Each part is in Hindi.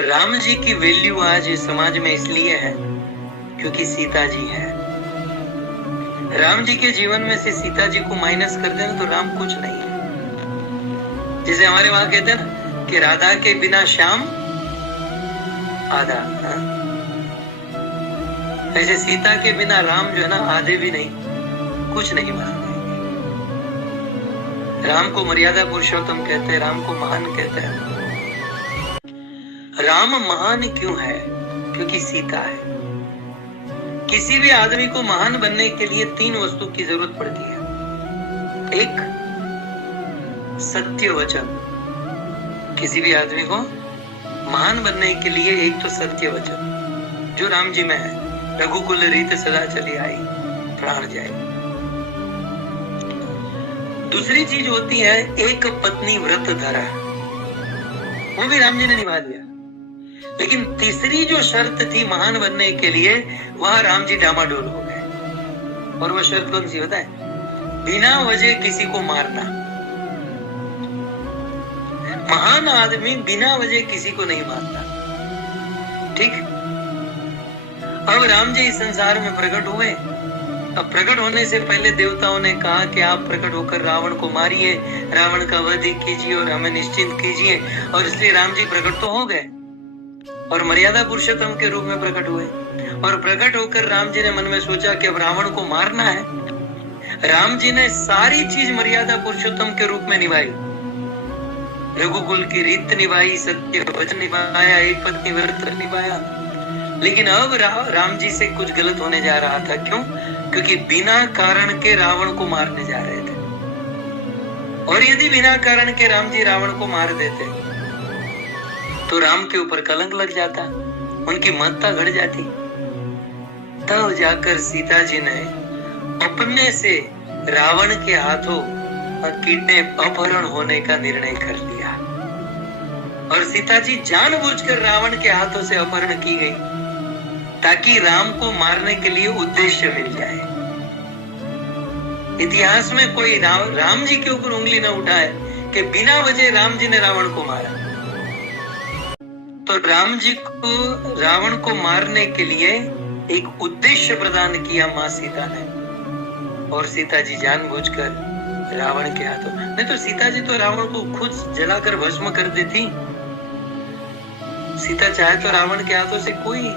राम जी की वैल्यू आज इस समाज में इसलिए है क्योंकि सीता जी है। राम जी के जीवन में से सीता जी को माइनस कर देना तो राम कुछ नहीं है। जैसे हमारे वहां कहते हैं ना कि राधा के बिना श्याम आधा, ऐसे सीता के बिना राम जो है ना आधे भी नहीं, कुछ नहीं बना। राम को मर्यादा पुरुषोत्तम कहते हैं, राम को महान कहते हैं। राम महान क्यों है? क्योंकि सीता है। किसी भी आदमी को महान बनने के लिए 3 वस्तु की जरूरत पड़ती है। एक, सत्य वचन। किसी भी आदमी को महान बनने के लिए एक तो सत्य वचन, जो राम जी में है, रघुकुल रीत सदा चली आई प्राण जाए। दूसरी चीज होती है एक पत्नी व्रत धरा, वो भी राम जी ने निभा दिया। लेकिन तीसरी जो शर्त थी महान बनने के लिए, वहां राम जी डामाडोल हो गए। और वो शर्त कौन सी बताए? बिना वजह किसी को मारना। महान आदमी बिना वजह किसी को नहीं मारता। ठीक। अब राम जी इस संसार में प्रकट हुए। अब प्रकट होने से पहले देवताओं ने कहा कि आप प्रकट होकर रावण को मारिए, रावण का वध कीजिए और हमें निश्चिंत कीजिए। और इसलिए राम जी प्रकट तो हो गए और मर्यादा पुरुषोत्तम के रूप में प्रकट हुए। और प्रकट होकर राम जी ने मन में सोचा कि अब रावण को मारना है। राम जी ने सारी चीज मर्यादा पुरुषोत्तम के रूप में निभाई। रघुकुल की रीत निभाई, सत्य वचन निभाया, एक पत्नी व्रत निभाया। लेकिन अब राम जी से कुछ गलत होने जा रहा था। क्यों? क्योंकि बिना कारण के रावण को मारने जा रहे थे। और यदि बिना कारण के राम जी रावण को मार देते तो राम के ऊपर कलंक लग जाता, उनकी महत्ता घट जाती। तब जाकर सीता जी ने अपने से रावण के हाथों किडनैप अपहरण होने का निर्णय कर लिया। और सीता जी जानबूझकर रावण के हाथों से अपहरण की गई ताकि राम को मारने के लिए उद्देश्य मिल जाए। इतिहास में कोई राम जी के ऊपर उंगली न उठाए कि बिना वजह राम जी ने रावण को मारा। तो राम जी को रावण को मारने के लिए एक उद्देश्य प्रदान किया मां सीता ने। और सीता जी जानबूझकर रावण के हाथों, नहीं तो सीता जी तो रावण को खुद जलाकर भस्म कर देती। सीता चाहे तो रावण के हाथों से कोई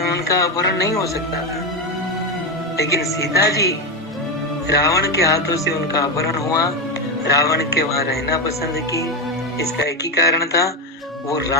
उनका अपहरण नहीं हो सकता था। लेकिन सीता जी रावण के हाथों से उनका अपहरण हुआ। रावण के वहां रहना पसंद की। इसका एक ही कारण था, वो राम